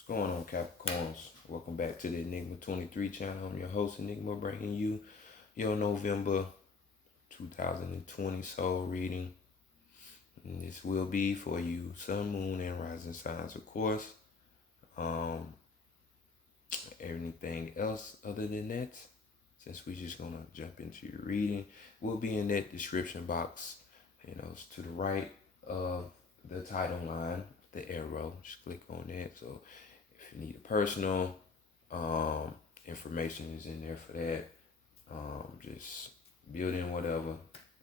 What's going on, Capricorns? Welcome back to the Enigma 23 channel. I'm your host, Enigma, bringing you your November 2020 soul reading. And this will be for you, sun, moon, and rising signs, of course. Anything else other than that, since we're just going to jump into your reading, will be in that description box. It's to the right of the title line, the arrow. Just click on that. So if you need a personal, information is in there for that. Just build in whatever.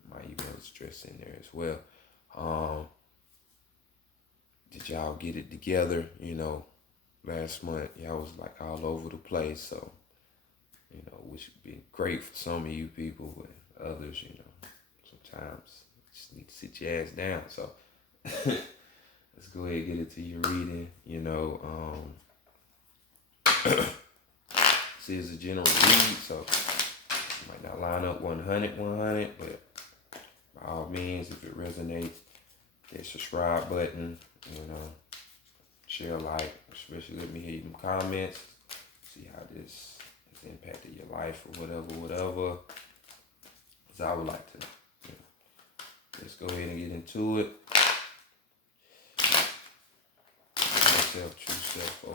My email address in there as well. Did y'all get it together? Last month y'all was like all over the place. So, which would be great for some of you people, but others, sometimes you just need to sit your ass down. So let's go ahead and get into your reading. This is a general read, so it might not line up 100, but by all means, if it resonates, hit subscribe button, share, like, especially let me hear your comments, see how this has impacted your life or whatever. Because I would like to, let's go ahead and get into it. Yourself, true self,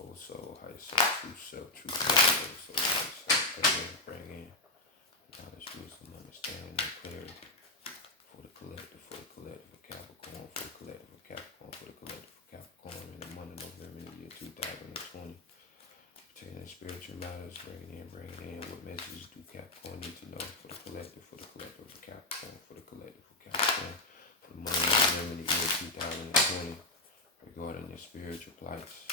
old soul, higher self, true self, old soul, higher self. Bring in knowledge, wisdom, understanding, and clarity for the collective of Capricorn, for the collective of Capricorn in the month of November in the year 2020. Pertaining to spiritual matters, bringing in what messages do Capricorn need to know for the collective of Capricorn, for the collective of Capricorn, for the month of November in the year 2020, regarding their spiritual plights.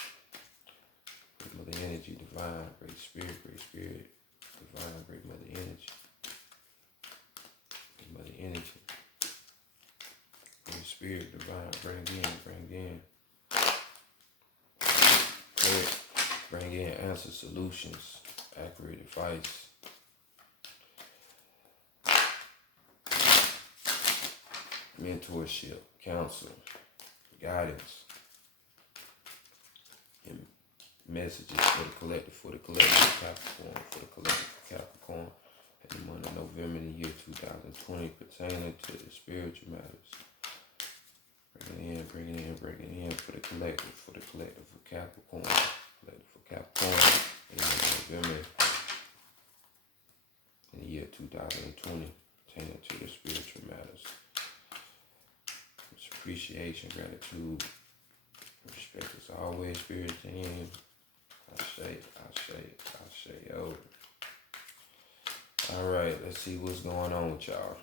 Great Mother Energy, divine, great spirit, divine, great Mother Energy. Great Mother Energy. Great spirit, divine, bring in. Bring in answers, solutions, accurate advice. Mentorship, counsel, guidance, and messages for the collective of Capricorn, in the month of November in the year 2020, pertaining to the spiritual matters. Bringing in for the collective of Capricorn, in the month of November in the year 2020, pertaining to the spiritual matters. It's appreciation, gratitude, respect is always spirit team. I say, yo. All right, let's see what's going on with y'all.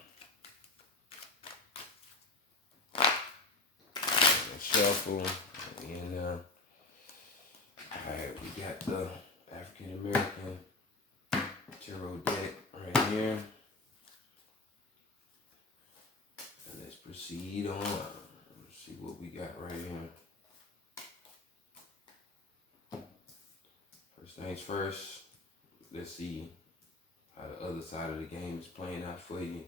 Shuffle, and all right, we got the African American tarot deck right here. And let's proceed on. Let's see what we got right here. First things first, let's see how the other side of the game is playing out for you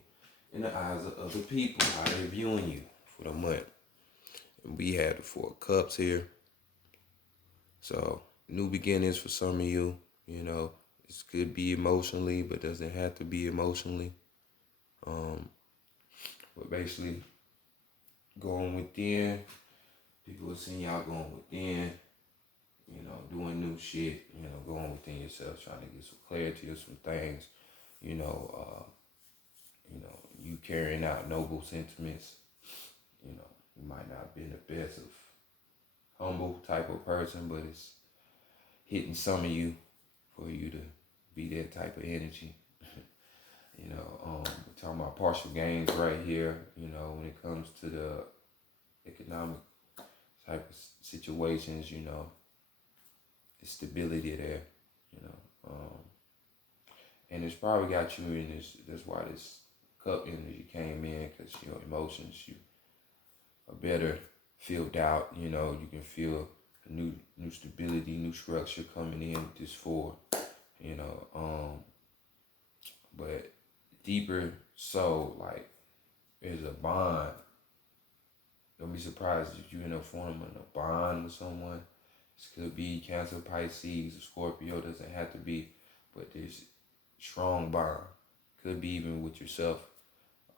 in the eyes of other people, how they're viewing you for the month. And we have the Four of Cups here. So, new beginnings for some of you. This could be emotionally, but doesn't have to be emotionally. But basically, going within. People are seeing y'all going within. Doing new shit. Going within yourself, trying to get some clarity of some things. You carrying out noble sentiments. You might not have been the best of humble type of person, but it's hitting some of you for you to be that type of energy. We're talking about partial gains right here, when it comes to the economic type of situations, the stability there, and it's probably got you in this, that's why this cup energy came in, because your emotions, you are better filled out, you can feel a new stability, new structure coming in with this four, but deeper so, like, there's a bond don't be surprised if you end up forming a bond with someone. This could be Cancer, Pisces, or Scorpio. Doesn't have to be, but there's strong bond. Could be even with yourself.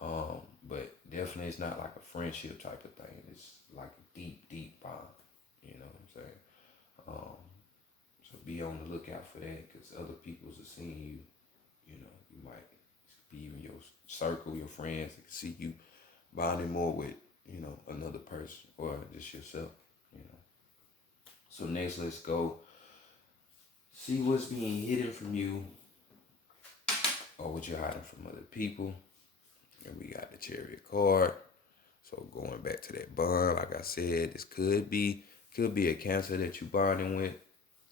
But definitely it's not like a friendship type of thing. It's like a deep, deep bond. You know what I'm saying? Um, so be on the lookout for that, because other people's are seeing you. You know, you might be even your circle, your friends that can see you bonding more with, you know, another person or just yourself, you know. So next, let's go see what's being hidden from you or what you're hiding from other people. And we got the Chariot card. So going back to that bond, like I said, this could be a Cancer that you bonding with,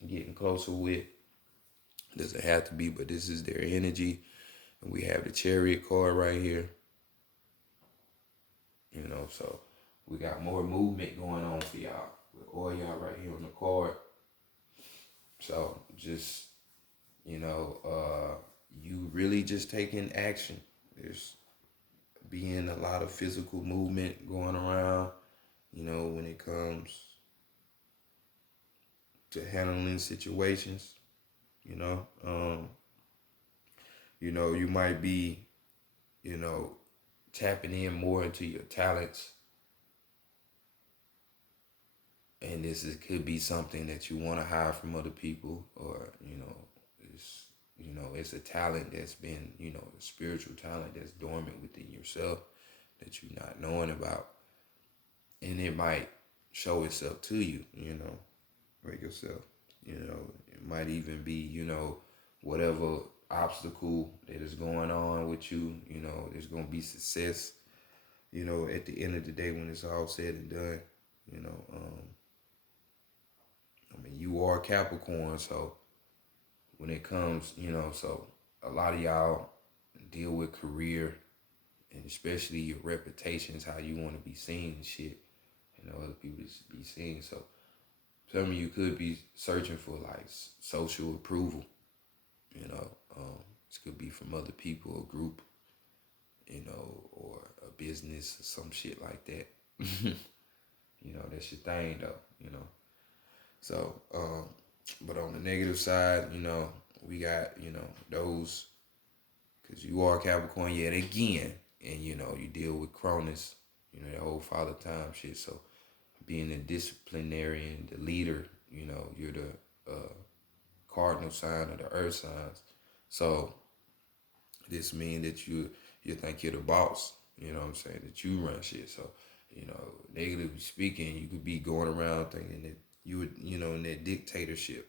getting closer with. Doesn't have to be, but this is their energy. And we have the Chariot card right here. You know, so we got more movement going on for y'all with all y'all right here on the card. So just, you know, you really just taking action. There's being a lot of physical movement going around, you know, when it comes to handling situations, you know. You know, you might be, you know, tapping in more into your talents. And could be something that you want to hide from other people, or, you know, it's a talent that's been, you know, a spiritual talent that's dormant within yourself that you're not knowing about. And it might show itself to you, you know, like yourself. You know, it might even be, you know, whatever obstacle that is going on with you, you know, there's going to be success, you know, at the end of the day when it's all said and done, you know. I mean, you are Capricorn, so when it comes, you know, so a lot of y'all deal with career and especially your reputations, how you want to be seen and shit, you know, other people be seen. So some of you could be searching for like social approval, you know. This could be from other people, a group, you know, or a business or some shit like that. You know, that's your thing though, you know. So, but on the negative side, you know, we got, you know, those, because you are Capricorn yet again, and, you know, you deal with Cronus, you know, the whole father time shit. So being a disciplinarian, the leader, you know, you're the cardinal sign of the earth signs. So this means that you think you're the boss, you know what I'm saying, that you run shit. So, you know, negatively speaking, you could be going around thinking that you would, you know, in that dictatorship,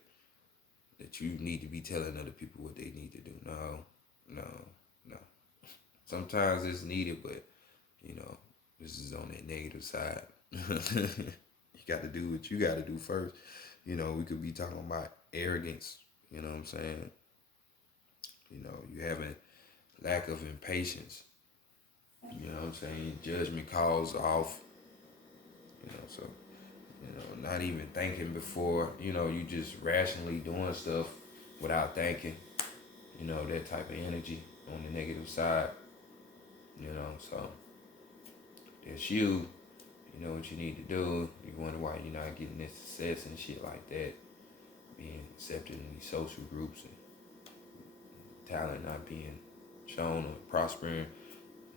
that you need to be telling other people what they need to do. No. Sometimes it's needed, but, you know, this is on that negative side. You got to do what you got to do first. You know, we could be talking about arrogance, you know what I'm saying? You know, you having lack of impatience. You know what I'm saying? Judgment calls off. You know, so, you know, not even thinking before, you know, you just rationally doing stuff without thinking. You know, that type of energy on the negative side. You know, so that's you. You know what you need to do. You wonder why you're not getting this success and shit like that. Being accepted in these social groups and talent not being shown or prospering.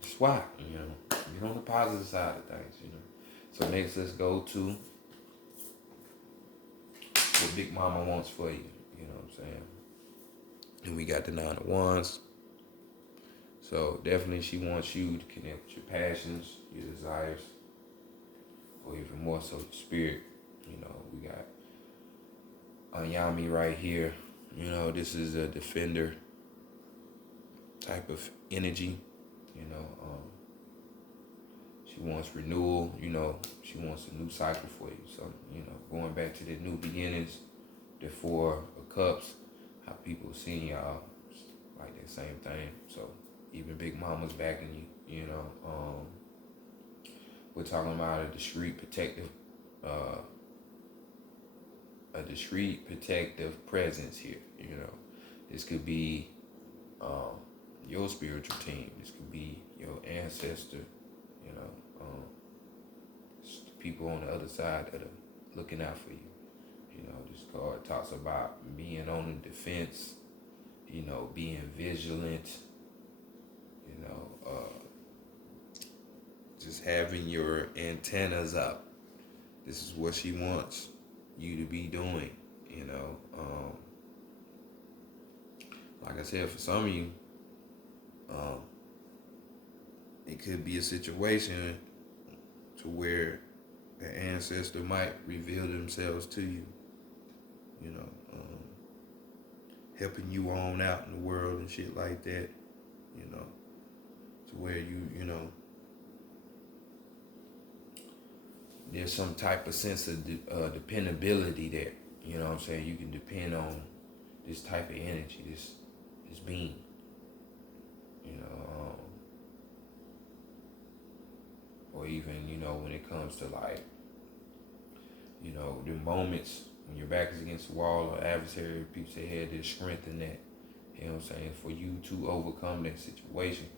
That's why, you know, get on the positive side of things, you know. So next, let's go to what Big Mama wants for you. You know what I'm saying? And we got the 9 of Wands. So definitely she wants you to connect with your passions, your desires, or even more so the spirit. You know, we got Anyami right here. You know, this is a defender type of energy. You know, she wants renewal. You know, she wants a new cycle for you. So, you know, going back to the new beginnings, the 4 of Cups, how people seeing y'all, like that same thing. So even Big Mama's backing you. You know, we're talking about a discreet protective presence here. You know, this could be your spiritual team. This could be your ancestor. You know, people on the other side that are looking out for you. You know, this card talks about being on the defense, you know, being vigilant, you know, just having your antennas up. This is what she wants you to be doing, you know. Like I said, for some of you, it could be a situation to where the ancestor might reveal themselves to you, you know, helping you on out in the world and shit like that, you know, to where you know, there's some type of sense of dependability there. You know what I'm saying? You can depend on this type of energy, this being. You know, or even, you know, when it comes to like, you know, the moments when your back is against the wall or adversary, people say, hey, there's strength in that. You know what I'm saying? For you to overcome that situation.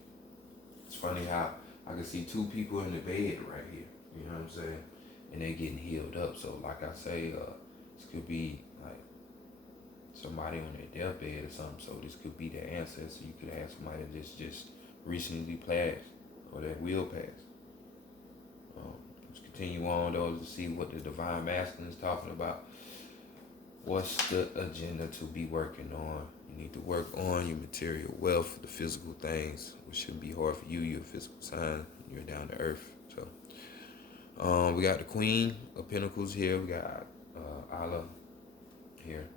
It's funny how I can see two people in the bed right here. You know what I'm saying? And they getting healed up. So like I say, this could be like somebody on their deathbed or something. So this could be their ancestor. You could have somebody that just recently passed or that will pass. Let's continue on though to see what the divine masculine is talking about. What's the agenda to be working on? You need to work on your material wealth, the physical things, which shouldn't be hard for you. You're a physical sign. You're down to earth. So we got the Queen of Pentacles here. We got Allah here.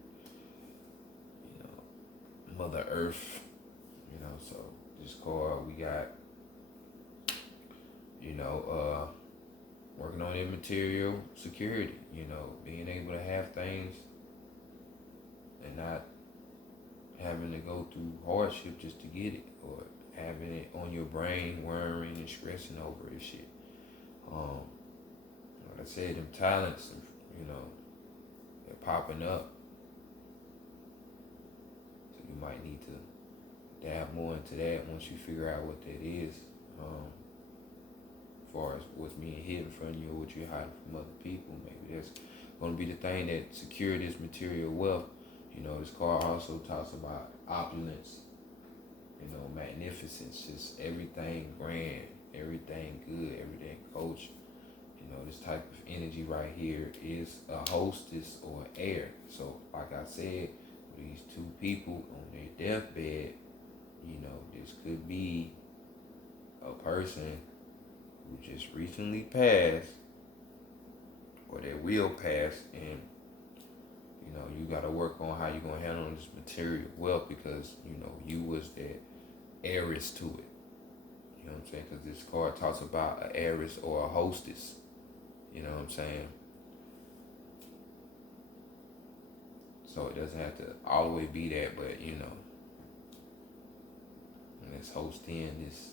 You know, Mother Earth. You know, so this card we got, you know, working on your material security. You know, being able to have things and not having to go through hardship just to get it, or having it on your brain, worrying and stressing over this shit. Like I said, them talents, you know, they're popping up. So you might need to dab more into that once you figure out what that is. As far as what's being hidden from you or what you're hiding from other people, maybe that's going to be the thing that secure this material wealth. You know, this card also talks about opulence, you know, magnificence, just everything grand, everything good, everything kosher. You know, this type of energy right here is a hostess or heir. So, like I said, these two people on their deathbed, you know, this could be a person who just recently passed or that will pass, and you know, you got to work on how you're going to handle this material wealth because, you know, you was that heiress to it. You know what I'm saying? Because this card talks about an heiress or a hostess. You know what I'm saying? So it doesn't have to always be that, but, you know, let's host in this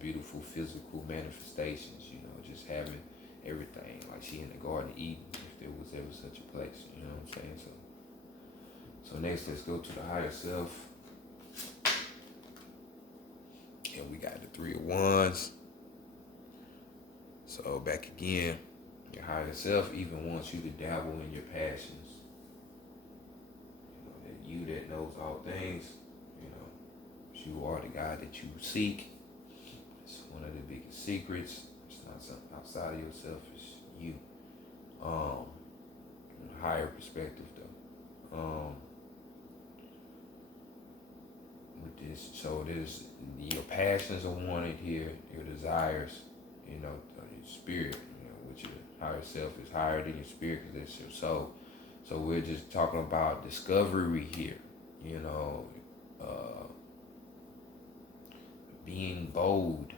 beautiful physical manifestations, you know, just having everything. Like she in the Garden of Eden, if there was ever such a place. You know what I'm saying? So next, let's go to the higher self. And we got the Three of Wands. So back again, your higher self even wants you to dabble in your passions. You know, that you that knows all things, you know, you are the God that you seek. It's one of the biggest secrets. It's not something outside of yourself, it's you. Higher perspective though. With this, so there's your passions are wanted here, your desires, you know, your spirit, you know, which your higher self is higher than your spirit because that's your soul. So we're just talking about discovery here, you know, being bold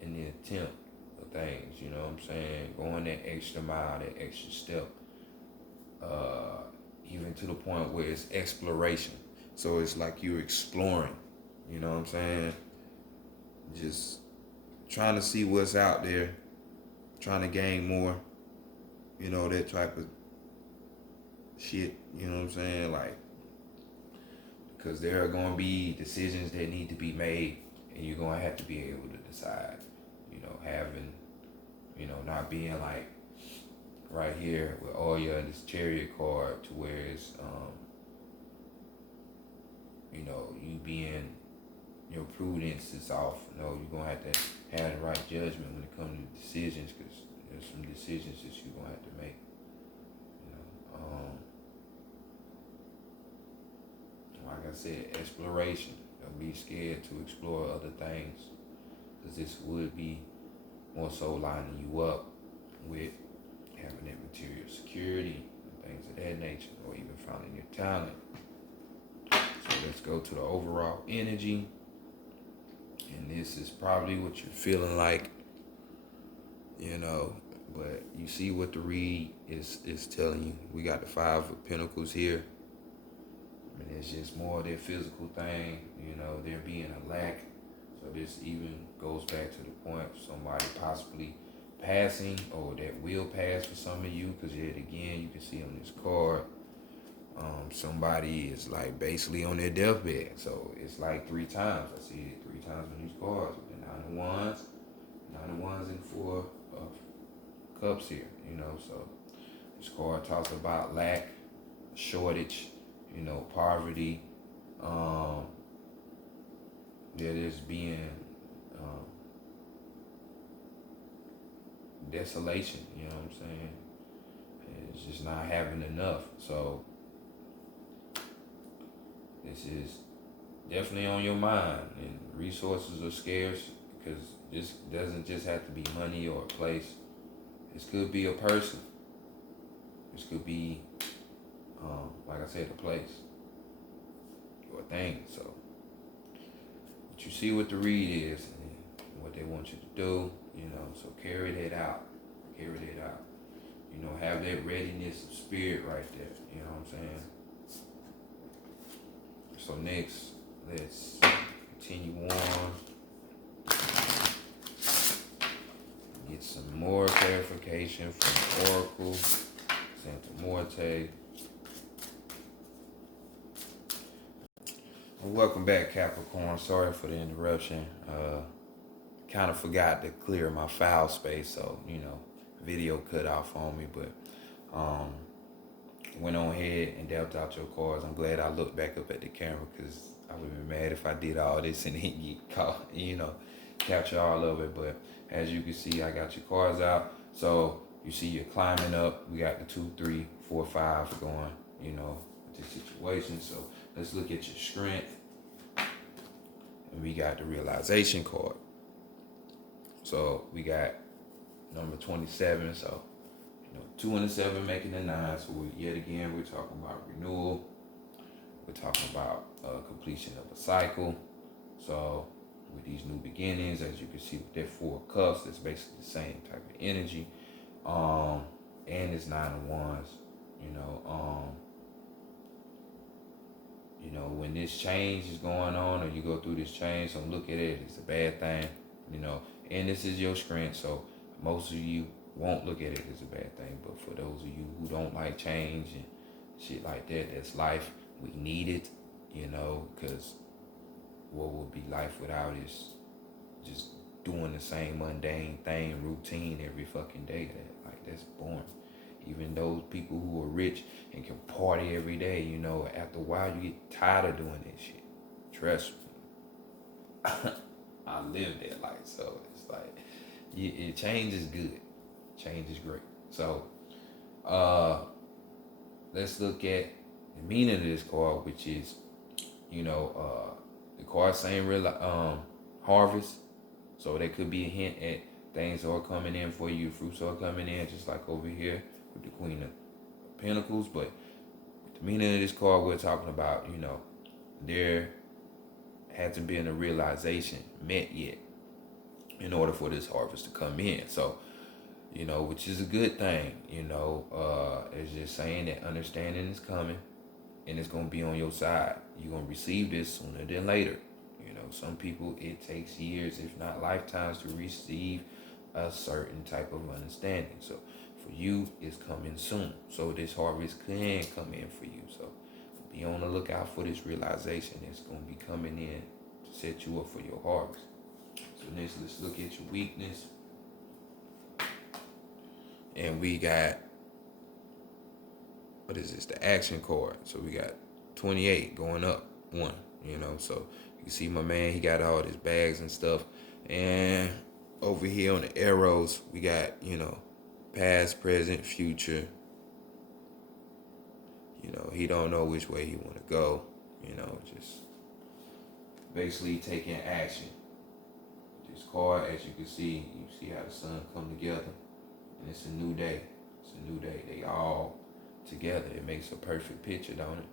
in the attempt of things, you know what I'm saying? Going that extra mile, that extra step, even to the point where it's exploration. So it's like you're exploring, you know what I'm saying? Just trying to see what's out there, trying to gain more, you know, that type of shit, you know what I'm saying? Like, because there are going to be decisions that need to be made, and you're going to have to be able to decide, you know, having You know, not being like right here with all your this Chariot card to where it's you know, you being your prudence is off. You know, you're gonna have to have the right judgment when it comes to decisions, because there's some decisions that you're gonna have to make. You know, like I said, exploration. Don't be scared to explore other things, because this would be more so lining you up with having that material security and things of that nature, or even finding your talent. So let's go to the overall energy. And this is probably what you're feeling like, you know, but you see what the read is telling you. We got the Five of Pentacles here. I mean, it's just more of their physical thing, you know, there being a lack. So this even goes back to the point of somebody possibly passing, or that will pass for some of you, because yet again, you can see on this card, somebody is like basically on their deathbed. So it's like 3 times. I see it 3 times on these cards. The Nine of Wands, and Four of Cups here, you know. So this card talks about lack, shortage, you know, poverty. There is being desolation, you know what I'm saying? It's just not having enough. So this is definitely on your mind, and resources are scarce, because this doesn't just have to be money or a place. This could be a person. This could be, like I said, a place or a thing. So, but you see what the read is and what they want you to do, you know. So carry that out. Carry that out. You know, have that readiness of spirit right there. You know what I'm saying? So next, let's continue on. Get some more clarification from Oracle, Santa Morte. Well, welcome back, Capricorn. Sorry for the interruption. Kind of forgot to clear my file space, so, you know, video cut off on me, but went on ahead and dealt out your cards. I'm glad I looked back up at the camera, because I would have been mad if I did all this and then get caught, you know, capture all of it. But as you can see, I got your cards out. So you see you're climbing up. We got the 2, 3, 4, 5 going, you know, with this situation. So let's look at your strength. And we got the realization card. So we got number 27. So, you know, 2 and a 7 making a 9. So yet again, we're talking about renewal. We're talking about completion of a cycle. So with these new beginnings, as you can see with that 4 of Cups, it's basically the same type of energy. And it's 9 of Wands. You know, when this change is going on, or you go through this change, don't look at it as a bad thing, you know. And this is your strength, so most of you won't look at it as a bad thing. But for those of you who don't like change and shit like that, that's life. We need it, you know, because what would be life without is just doing the same mundane thing, routine every fucking day. That's boring. Even those people who are rich and can party every day, you know, after a while you get tired of doing that shit. Trust me. I live that life, so it's like, change is good. Change is great. So, let's look at the meaning of this card, which is, you know, the card saying real harvest. So there could be a hint at things are coming in for you. Fruits are coming in, just like over here with the Queen of Pentacles. But the meaning of this card, we're talking about, you know, there hasn't been a realization met yet in order for this harvest to come in. So, you know, which is a good thing, you know, it's just saying that understanding is coming and it's going to be on your side. You're going to receive this sooner than later. You know, some people, it takes years, if not lifetimes, to receive a certain type of understanding. So for you, it's coming soon. So this harvest can come in for you. So be on the lookout for this realization. It's going to be coming in to set you up for your harvest. So next, let's look at your weakness. And we got, what is this? The action card. So we got 28 going up one, So you can see my man, he got all his bags and stuff. And over here on the arrows, we got, past, present, future. He don't know which way he want to go, just basically taking action. This card, as you can see, you see how the sun come together, and it's a new day. It's a new day. They all together. It makes a perfect picture, don't it?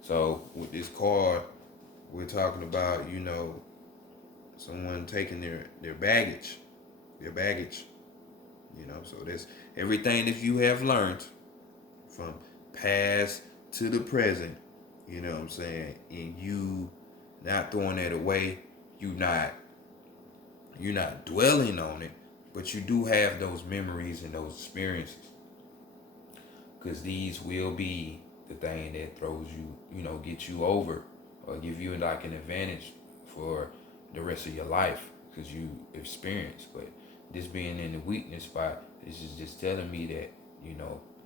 So with this card, we're talking about, someone taking their baggage, So that's everything that you have learned from past to the present, you know what I'm saying? And you not throwing that away, you're not dwelling on it, but you do have those memories and those experiences. Because these will be the thing that throws you, get you over or give you like an advantage for the rest of your life because you experience. But this being in the weakness spot, this is just telling me that,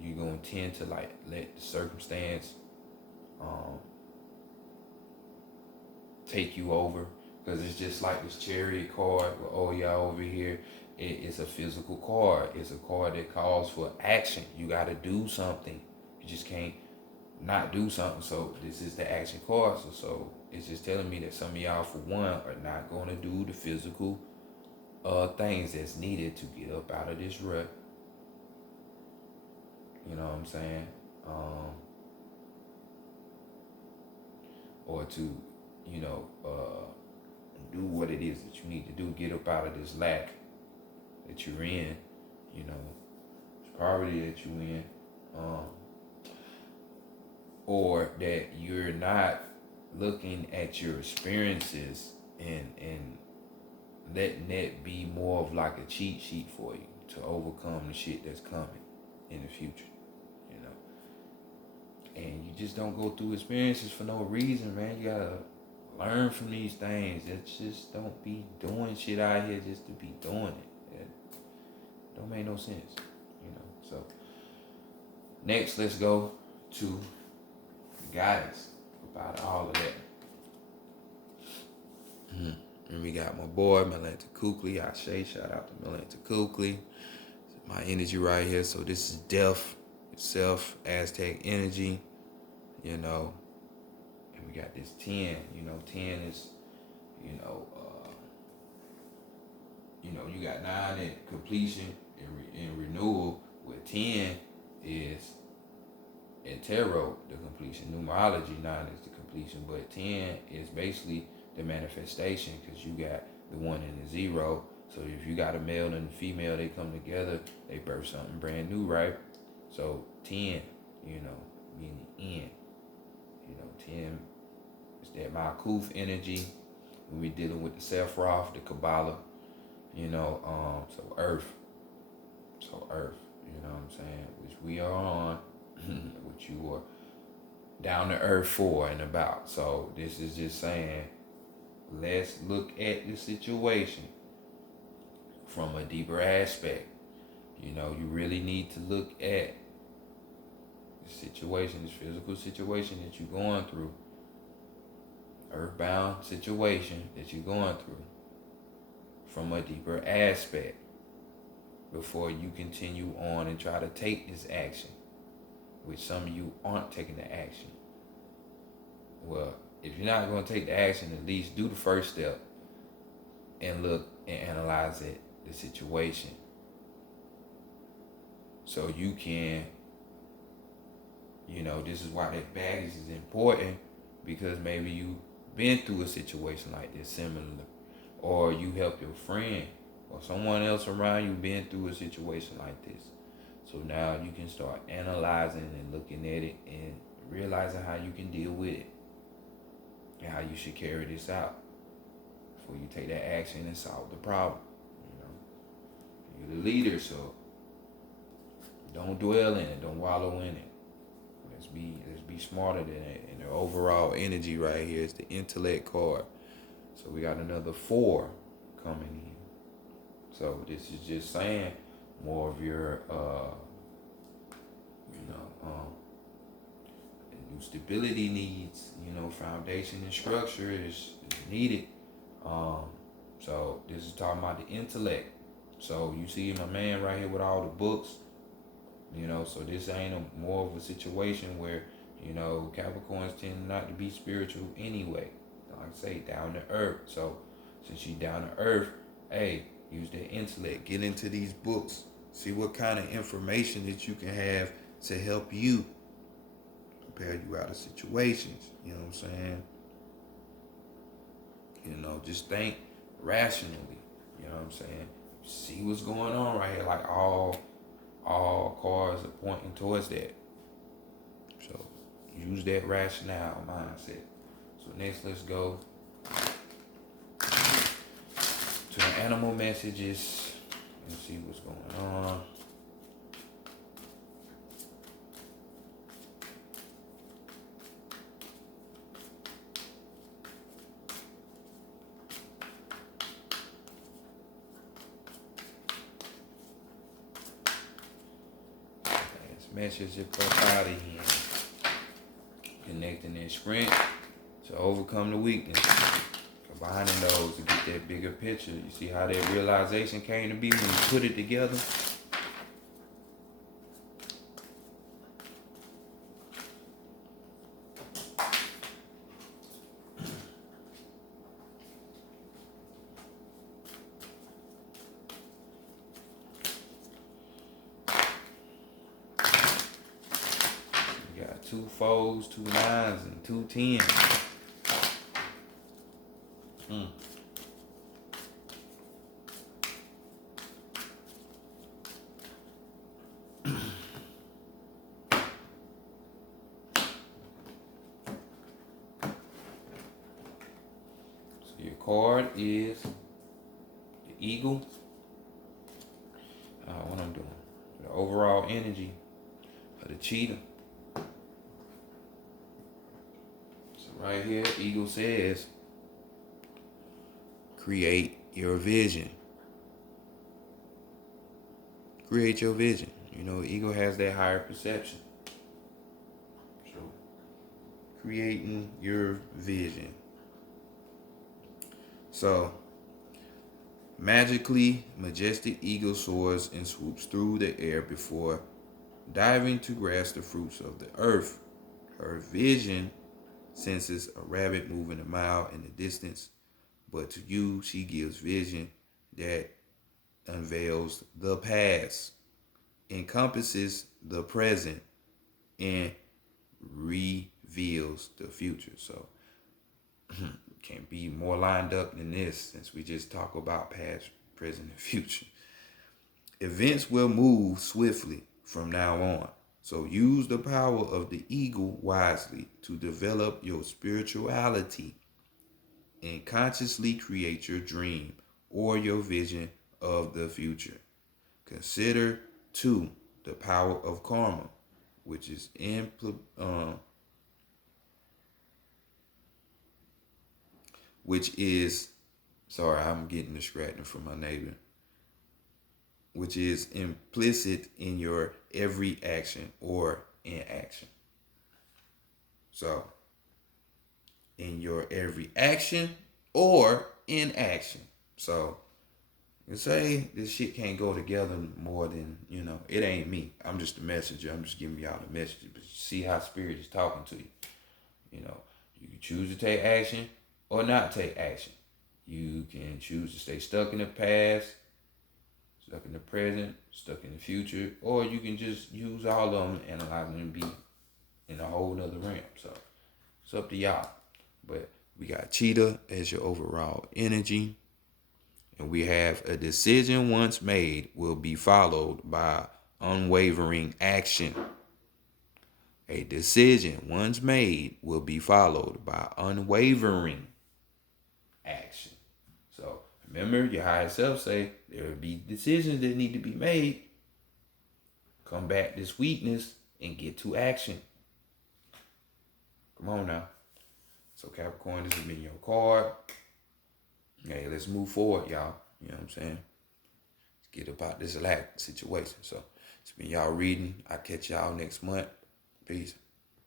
you're going to tend to like let the circumstance take you over. Because it's just like this Chariot card with all y'all over here. It's a physical card. It's a card that calls for action. You got to do something. You just can't not do something. So this is the action card. So it's just telling me that some of y'all, for one, are not going to do the physical things that's needed to get up out of this rut. You know what I'm saying? Or to, do what it is that you need to do, get up out of this lack that you're in, this poverty that you're in, or that you're not looking at your experiences and letting that be more of like a cheat sheet for you to overcome the shit that's coming in the future, And you just don't go through experiences for no reason, man. You gotta learn from these things. Just don't be doing shit out here just to be doing it. It don't make no sense, So next, let's go to guidance about all of that. And we got my boy Melanta Kukli. Shout out to Melanta Kukli. My energy right here. So this is death itself, Aztec energy, And we got this 10. 10 is, you got 9 at completion and renewal, with 10 is at tarot, the completion. Numerology, 9 is the completion, but 10 is basically the manifestation, because you got the 1 and the 0. So if you got a male and a female, they come together, they birth something brand new, right? So 10, meaning end. 10 is that Malkuth energy when we're dealing with the Sephiroth, the Kabbalah, so earth. So earth, what I'm saying? Which we are on, which you are down to earth for and about. So this is just saying, let's look at the situation from a deeper aspect. You really need to look at the situation, this physical situation that you're going through, earthbound situation that you're going through, from a deeper aspect before you continue on and try to take this action, which some of you aren't taking the action. Well, if you're not going to take the action, at least do the first step and look and analyze the situation, so you can, this is why that baggage is important, because maybe you've been through a situation like this similar, or you help your friend or someone else around you been through a situation like this. So now you can start analyzing and looking at it and realizing how you can deal with it and how you should carry this out before you take that action and solve the problem. You're the leader, so don't dwell in it, don't wallow in it. Let's be smarter than it. And the overall energy right here is the intellect card. So we got another 4 coming in. So this is just saying, more of your, you know, new stability needs, you know, foundation and structure is needed. So this is talking about the intellect. So you see my man right here with all the books, you know, so this ain't more of a situation where, you know, Capricorns tend not to be spiritual anyway. Like I say, down to earth. So since you down to earth, hey, use that intellect. Get into these books. See what kind of information that you can have to help you prepare you out of situations. You know what I'm saying? You know, just think rationally. You know what I'm saying? See what's going on right here. Like all cards are pointing towards that. So use that rationale mindset. So next, let's go to the animal messages and see what's going on. Message up out of here. Connecting that sprint to overcome the weakness. Combining those to get that bigger picture. You see how that realization came to be when you put it together? You got 2 4s, 2 9s, and 2 10s. So your card is the eagle. What I'm doing. The overall energy of the cheetah. So right here, eagle says, create your vision. Create your vision. You know, eagle has that higher perception. So, creating your vision. So, magically, majestic eagle soars and swoops through the air before diving to grasp the fruits of the earth. Her vision senses a rabbit moving a mile in the distance, but to you, she gives vision that unveils the past, encompasses the present, and reveals the future. So can't be more lined up than this since we just talk about past, present, and future. Events will move swiftly from now on. So use the power of the eagle wisely to develop your spirituality and consciously create your dream or your vision of the future. Consider, 2, the power of karma, which is sorry, I'm getting distracted from my neighbor, which is implicit in your every action or inaction. So, in your every action or inaction. So, you say this shit can't go together more than, you know, it ain't me. I'm just a messenger. I'm just giving y'all the message. But you see how spirit is talking to you. You know, you can choose to take action or not take action. You can choose to stay stuck in the past, stuck in the present, stuck in the future, or you can just use all of them and allow them to be in a whole nother realm. So it's up to y'all. But we got cheetah as your overall energy. And we have a decision once made will be followed by unwavering action. A decision once made will be followed by unwavering action. So remember, your higher self say there will be decisions that need to be made. Combat this weakness and get to action. Come on now. So Capricorn, this has been your card. Hey, let's move forward, y'all. You know what I'm saying? get about this lack situation. So it's been y'all reading. I'll catch y'all next month. Peace.